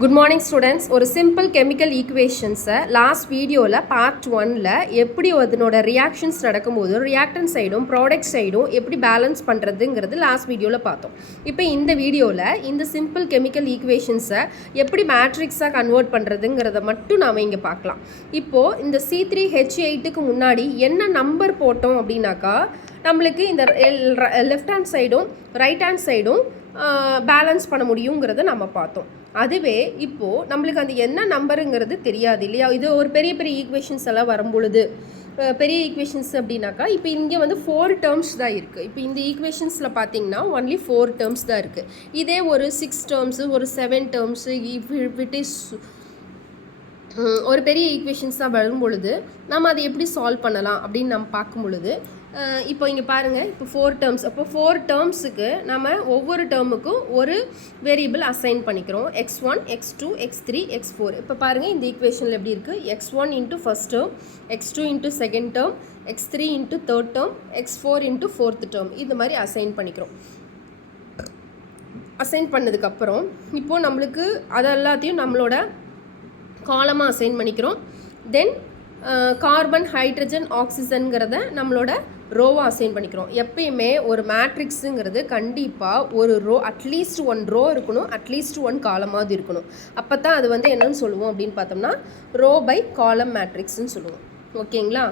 Good morning students. ஒரு simple chemical ஈக்குவேஷன்ஸை last வீடியோவில் part 1ல் எப்படி அதனோட ரியாக்ஷன்ஸ் நடக்கும்போது ரியாக்டன் சைடும் ப்ராடக்ட் சைடும் எப்படி பேலன்ஸ் பண்ணுறதுங்கிறது லாஸ்ட் வீடியோவில் பார்த்தோம். இப்போ இந்த வீடியோவில் இந்த சிம்பிள் கெமிக்கல் ஈக்குவேஷன்ஸை எப்படி மேட்ரிக்ஸாக கன்வெர்ட் பண்ணுறதுங்கிறத மட்டும் நாம் இங்கே பார்க்கலாம். இப்போது இந்த C3H8க்கு முன்னாடி என்ன நம்பர் போட்டோம் அப்படின்னாக்கா நம்மளுக்கு இந்த லெஃப்ட் ஹேண்ட் சைடும் ரைட் ஹேண்ட் சைடும் பேலன்ஸ் பண்ண முடியுங்கிறத நம்ம பார்த்தோம். அதுவே இப்போது நம்மளுக்கு அந்த என்ன நம்பருங்கிறது தெரியாது இல்லையா. இது ஒரு பெரிய பெரிய ஈக்குவேஷன்ஸ் எல்லாம் வரும்பொழுது பெரிய ஈக்குவேஷன்ஸ் அப்படின்னாக்கா இப்போ இங்கே வந்து 4 டேர்ம்ஸ் தான் இருக்குது. இப்போ இந்த ஈக்குவேஷன்ஸில் பார்த்தீங்கன்னா ஒன்லி 4 டேர்ம்ஸ் தான் இருக்குது. இதே ஒரு 6 டேர்ம்ஸு ஒரு 7 டேர்ம்ஸு இட் இஸ் ஒரு பெரிய ஈக்குவேஷன்ஸ் தான் வரும் பொழுது நம்ம அதை எப்படி சால்வ் பண்ணலாம் அப்படின்னு நம்ம பார்க்கும் பொழுது இப்போ இங்கே பாருங்கள், இப்போ 4 டேர்ம்ஸ். அப்போ 4 டேர்ம்ஸுக்கு நம்ம ஒவ்வொரு டேர்முக்கும் ஒரு வேரியபிள் அசைன் பண்ணிக்கிறோம். x1 x2 x3 x4. இப்போ பாருங்கள் இந்த ஈக்குவேஷனில் எப்படி இருக்குது, x1 into first term, x2 into second term, x3 into third term, x4 into fourth term, இந்த மாதிரி அசைன் பண்ணிக்கிறோம். அசைன் பண்ணதுக்கப்புறம் இப்போது நம்மளுக்கு அது எல்லாத்தையும் நம்மளோட காலமாக அசைன் பண்ணிக்கிறோம். தென் கார்பன் ஹைட்ரஜன் ஆக்சிஜன்கிறத நம்மளோட ரோவாக அசைன் பண்ணிக்கிறோம். எப்பயுமே ஒரு மேட்ரிக்ஸுங்கிறது கண்டிப்பாக ஒரு ரோ அட்லீஸ்ட் 1 ரோ இருக்கணும், அட்லீஸ்ட் 1 காலமாவது இருக்கணும். அப்போ தான் அது வந்து என்னன்னு சொல்லுவோம் அப்படின்னு பார்த்தோம்னா ரோ பை காலம் மேட்ரிக்ஸ்ன்னு சொல்லுவோம். ஓகேங்களா.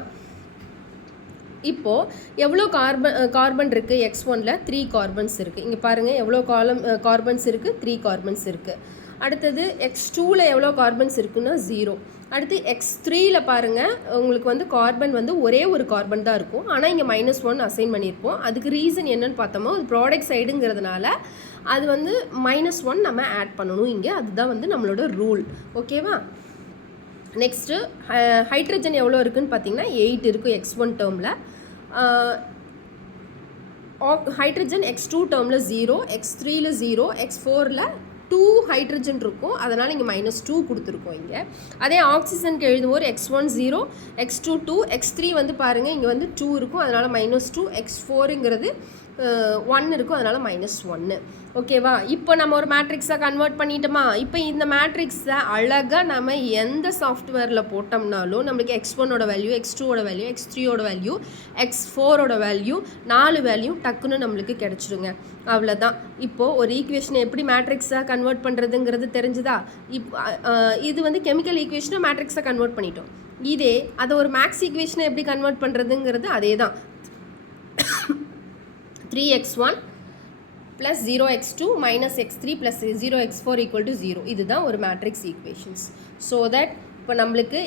இப்போது எவ்வளோ கார்பன் இருக்குது, x1ல் 3 கார்பன்ஸ் இருக்குது. இங்கே பாருங்கள் எவ்வளோ கார்பன்ஸ் இருக்குது, 3 கார்பன்ஸ் இருக்குது. அடுத்தது x2ல் எவ்வளோ கார்பன்ஸ் இருக்குன்னா 0. அடுத்து x3ல் பாருங்கள் உங்களுக்கு வந்து கார்பன் வந்து ஒரே ஒரு கார்பன் தான் இருக்கும். ஆனால் இங்கே -1 அசைன் பண்ணியிருப்போம். அதுக்கு ரீசன் என்னன்னு பார்த்தோமோ அது ப்ராடக்ட் சைடுங்கிறதுனால அது வந்து -1 நம்ம ஆட் பண்ணணும் இங்கே. அதுதான் வந்து நம்மளோட ரூல். ஓகேவா. நெக்ஸ்ட்டு ஹைட்ரஜன் எவ்வளோ இருக்குதுன்னு பார்த்தீங்கன்னா 8 இருக்குது x1 டேர்மில். ஹைட்ரஜன் x2 டேர்மில் 0, x3ல் 0, x4ல் 2 ஹைட்ரஜன் இருக்கும். அதனால் இங்கே -2 கொடுத்துருக்கோம் இங்கே. அதே ஆக்சிஜனுக்கு எழுதுவோம் x1 0, x2 2, x3 வந்து பாருங்கள் இங்கே வந்து 2 இருக்கும். அதனால் -2, x4ங்கிறது 1 இருக்கும். அதனால் -1. ஓகேவா. இப்போ நம்ம ஒரு மேட்ரிக்ஸாக கன்வெர்ட் பண்ணிட்டோமா. இப்போ இந்த மேட்ரிக்ஸை அழகாக நம்ம எந்த சாஃப்ட்வேரில் போட்டோம்னாலும் நம்மளுக்கு x1ஓட வேல்யூ, x2ஓட வேல்யூ, x3ஓட வேல்யூ, x4ஓட வேல்யூ 4 வேல்யூ டக்குன்னு நம்மளுக்கு கிடச்சிடுங்க. அவ்வளோதான். இப்போது ஒரு ஈக்குவேஷனை எப்படி மேட்ரிக்ஸாக கன்வெர்ட் பண்ணுறதுங்கிறது தெரிஞ்சுதா. இது வந்து கெமிக்கல் ஈக்குவேஷனை மேட்ரிக்ஸாக கன்வெர்ட் பண்ணிட்டோம். இதே அதை ஒரு மேக்ஸ் ஈக்குவேஷனை எப்படி கன்வெர்ட் பண்ணுறதுங்கிறது அதே தான். 3x1 plus 0x2 minus x3 plus 0x4 equal to 0. இதுதான் ஒரு மேட்ரிக்ஸ் ஈக்குவேஷன்ஸ். ஸோ தட் இப்போ நம்மளுக்கு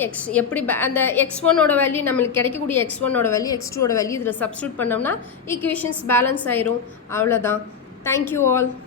எப்படி அந்த x1ஓட வேல்யூ நம்மளுக்கு கிடைக்கக்கூடிய x1ஓட வேல்யூ, x2ஓட வேல்யூ இதில் சப்ஸ்டியூட் பண்ணோம்னா ஈக்குவேஷன்ஸ் பேலன்ஸ் ஆயிரும். அவ்வளோதான். Thank you all.